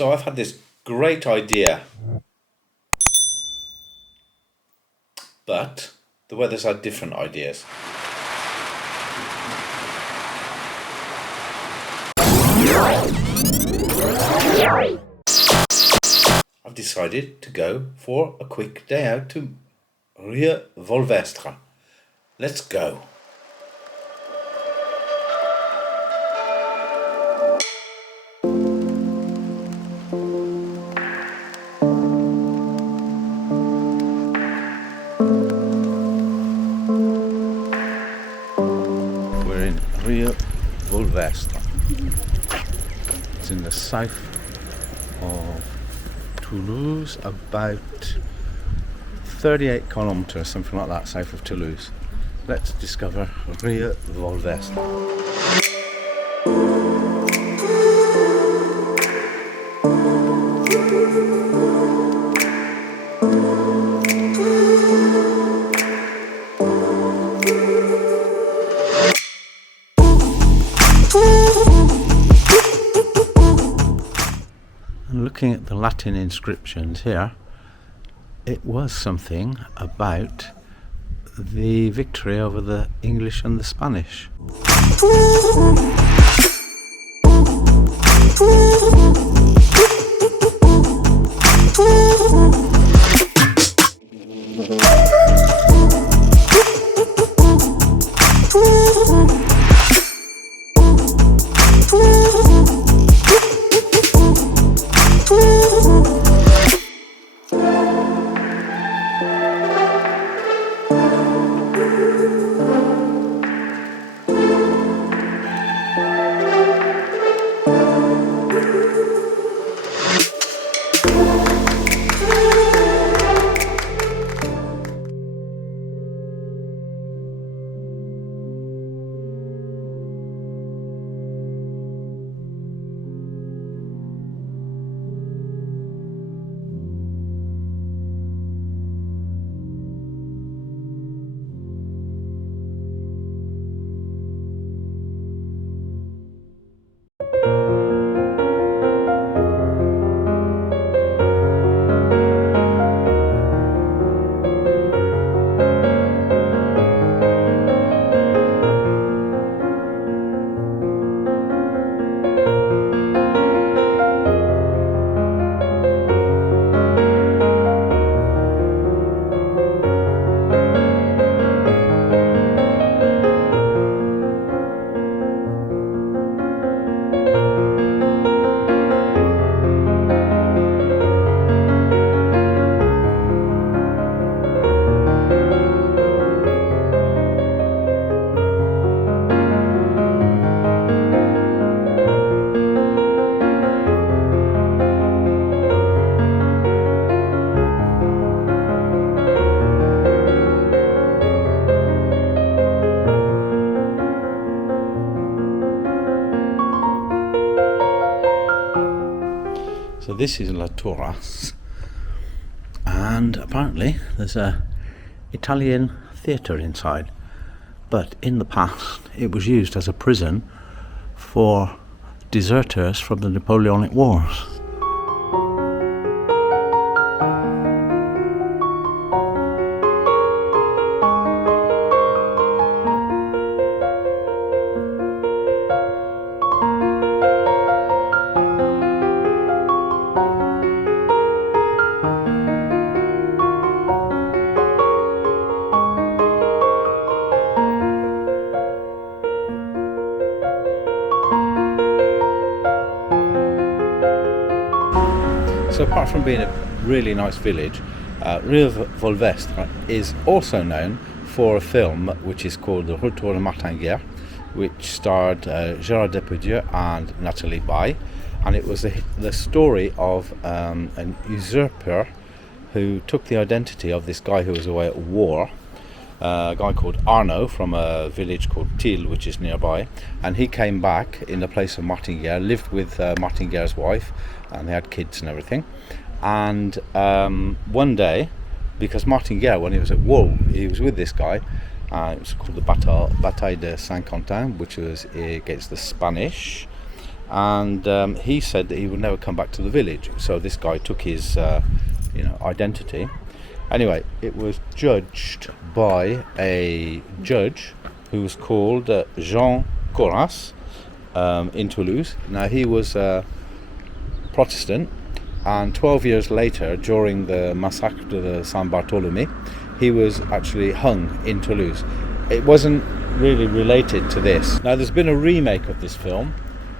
So I've had this great idea, but the weather's had different ideas. I've decided to go for a quick day out to Rieux Volvestre. Let's go. We're in Rieux Volvestre. It's in the south of Toulouse, about 38 kilometres, something like that, south of Toulouse. Let's discover Rieux Volvestre. And looking at the Latin inscriptions here, it was something about the victory over the English and the Spanish. So this is La Torras, and apparently there's a Italian theatre inside, but in the past it was used as a prison for deserters from the Napoleonic Wars. So apart from being a really nice village, Rieux Volvestre is also known for a film which is called The Retour de Martin-Guerre, which starred Gérard Depardieu and Nathalie Baye, and it was the story of an usurper who took the identity of this guy who was away at war, a guy called Arnaud from a village called Tille, which is nearby, and he came back in the place of Martin-Guerre, lived with Martin-Guerre's wife, and they had kids and everything. And one day, because Martin-Guerre, when he was at war, he was with this guy. It was called the Bataille de Saint-Quentin, which was against the Spanish. and he said that he would never come back to the village. So this guy took his identity. Anyway, it was judged by a judge who was called Jean Corras in Toulouse. Now he was Protestant, and 12 years later, during the massacre de Saint Bartholomew, he was actually hung in Toulouse. It wasn't really related to this. Now there's been a remake of this film.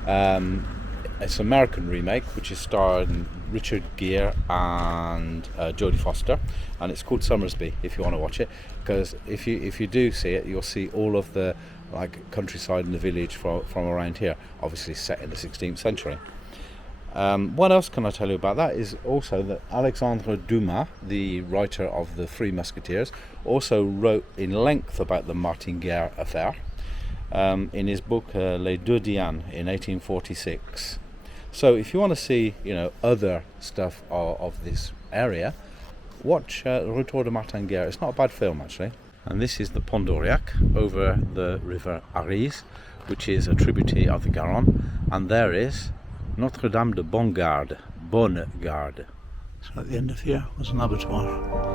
It's an American remake, which is starring Richard Gere and Jodie Foster, and it's called Summersby. If you want to watch it, because if you do see it, you'll see all of the countryside and the village from around here, obviously set in the 16th century. What else can I tell you about that is also that Alexandre Dumas, the writer of The Three Musketeers, also wrote in length about the Martin-Guerre affair in his book Les Deux Dianes in 1846. So if you want to see other stuff of this area, watch Retour de Martin-Guerre. It's not a bad film actually. And this is the Pont d'Aurillac over the river Arize, which is a tributary of the Garonne, and there is Notre Dame de Bonne Garde. So at the end of here was an abattoir.